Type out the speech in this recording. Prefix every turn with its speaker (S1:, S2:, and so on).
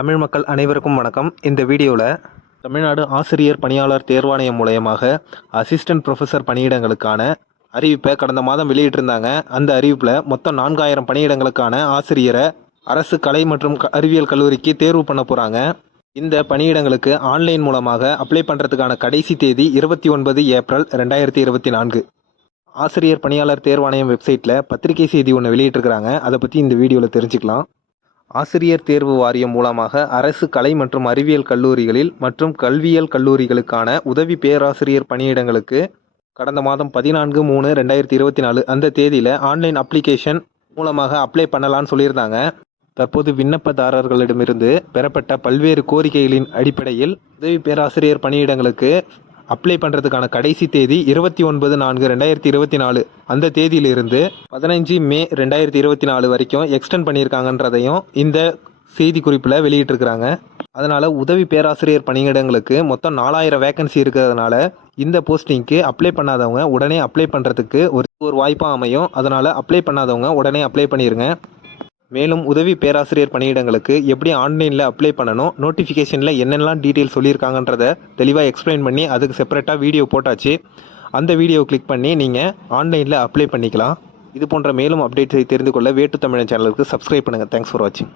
S1: தமிழ் மக்கள் அனைவருக்கும் வணக்கம். இந்த வீடியோவில் தமிழ்நாடு ஆசிரியர் பணியாளர் தேர்வாணையம் மூலயமாக அசிஸ்டன்ட் ப்ரொஃபஸர் பணியிடங்களுக்கான அறிவிப்பை கடந்த மாதம் வெளியிட்டிருந்தாங்க. அந்த அறிவிப்பில் மொத்தம் நான்காயிரம் பணியிடங்களுக்கான ஆசிரியரை அரசு கலை மற்றும் க- அறிவியல் கல்லூரிக்கு தேர்வு பண்ண போகிறாங்க இந்த பணியிடங்களுக்கு ஆன்லைன் மூலமாக அப்ளை பண்ணுறதுக்கான கடைசி தேதி இருபத்தி ஒன்பது ஏப்ரல் ரெண்டாயிரத்தி இருபத்தி நான்கு. ஆசிரியர் பணியாளர் தேர்வாணையம் வெப்சைட்டில் பத்திரிகை செய்தி ஒன்று வெளியிட்டிருக்கிறாங்க. அதை பற்றி இந்த வீடியோவில் தெரிஞ்சுக்கலாம். ஆசிரியர் தேர்வு வாரியம் மூலமாக அரசு கலை மற்றும் அறிவியல் கல்லூரிகளில் மற்றும் கல்வியியல் கல்லூரிகளுக்கான உதவி பேராசிரியர் பணியிடங்களுக்கு கடந்த மாதம் பதினான்கு மூணு ரெண்டாயிரத்தி இருபத்தி நாலு அந்த தேதியில் ஆன்லைன் அப்ளிகேஷன் மூலமாக அப்ளை பண்ணலான்னு சொல்லியிருந்தாங்க. தற்போது விண்ணப்பதாரர்களிடமிருந்து பெறப்பட்ட பல்வேறு கோரிக்கைகளின் அடிப்படையில் உதவி பேராசிரியர் பணியிடங்களுக்கு அப்ளை பண்ணுறதுக்கான கடைசி தேதி இருபத்தி ஒன்பது நான்கு ரெண்டாயிரத்தி இருபத்தி நாலு. அந்த தேதியிலிருந்து பதினஞ்சு மே ரெண்டாயிரத்தி இருபத்தி நாலு வரைக்கும் எக்ஸ்டெண்ட் பண்ணியிருக்காங்கன்றதையும் இந்த செய்தி குறிப்பில் வெளியிட்டிருக்கிறாங்க. அதனால் உதவி பேராசிரியர் பணியிடங்களுக்கு மொத்தம் நாலாயிரம் வேகன்சி இருக்கிறதுனால இந்த போஸ்டிங்க்கு அப்ளை பண்ணாதவங்க உடனே அப்ளை பண்ணுறதுக்கு ஒரு ஒரு வாய்ப்பாக அமையும். அதனால் அப்ளை பண்ணாதவங்க உடனே அப்ளை பண்ணிடுங்க மேலும் உதவி பேராசிரியர் பணியிடங்களுக்கு எப்படி ஆன்லைனில் அப்ளை பண்ணணும் நோட்டிஃபிகேஷனில் என்னெல்லாம் டீட்டெயில் சொல்லியிருக்காங்கன்றத தெளிவாக எக்ஸ்பிளைன் பண்ணி அதுக்கு செப்பரேட்டாக வீடியோ போட்டாச்சு. அந்த வீடியோ கிளிக் பண்ணி நீங்கள் ஆன்லைனில் அப்ளை பண்ணிக்கலாம். இது போன்ற மேலும் அப்டேட்ஸை தெரிந்து கொள்ள வேட்டு தமிழன் சேனலுக்கு சப்ஸ்கிரைப் பண்ணுங்கள் தேங்க்ஸ் ஃபார் வாட்சிங்